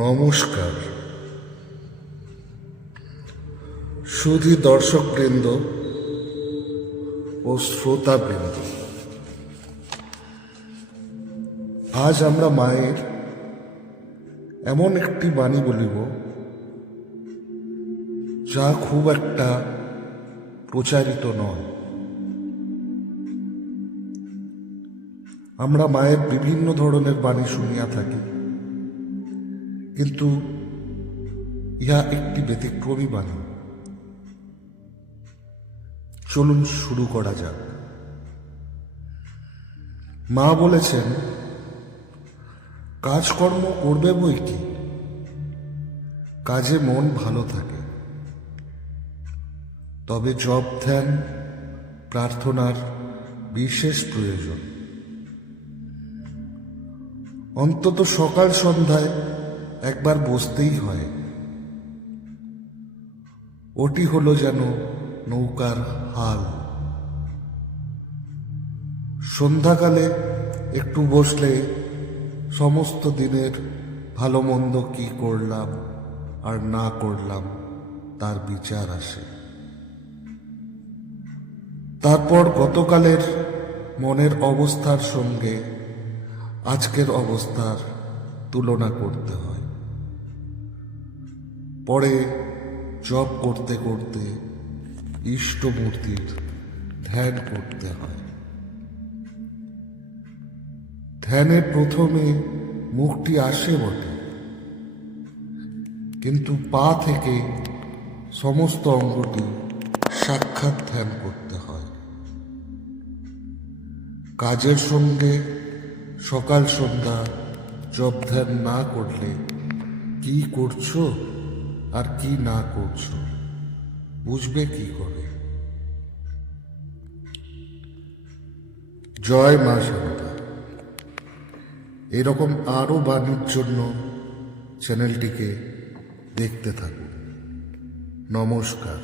নমস্কার সুধী দর্শকবৃন্দ ও শ্রোতাবৃন্দ। আজ আমরা মায়ের এমন একটি বাণী বলিব যা খুব একটা প্রচারিত নয়। আমরা মায়ের বিভিন্ন ধরনের বাণী শুনিয়া থাকি, কিন্তু ইহা একটি ব্যতিক্রমী বাণী। চলুন শুরু করা যাক। মা বলেছেন, কাজকর্ম করবে বই কি, কাজে মন ভালো থাকে, তবে জপ ধ্যান প্রার্থনার বিশেষ প্রয়োজন। অন্তত সকাল সন্ধ্যায় একবার বসতেই হয়। ওটি হলো যেন নৌকার হাল। সন্ধ্যাকালে একটু বসলে সমস্ত দিনের ভালো মন্দ কি করলাম আর না করলাম তার বিচার আসে। তারপর গতকালের মনের অবস্থার সঙ্গে আজকের অবস্থার তুলনা করতে হয়। পরে জপ করতে করতে ইষ্টমূর্তির ধ্যান করতে হয়। ধ্যানে প্রথমে মুখটি আসে বটে, কিন্তু পা থেকে সমস্ত অঙ্গটি সাক্ষাৎ ধ্যান করতে হয়। কাজের সঙ্গে সকাল সন্ধ্যা জপ ধ্যান না করলে কি করছো আর কি না করছো বুঝবে কি করে? জয় মা শারদা। এরকম আরো বাণীর জন্য চ্যানেলটিকে দেখতে থাকুন। নমস্কার।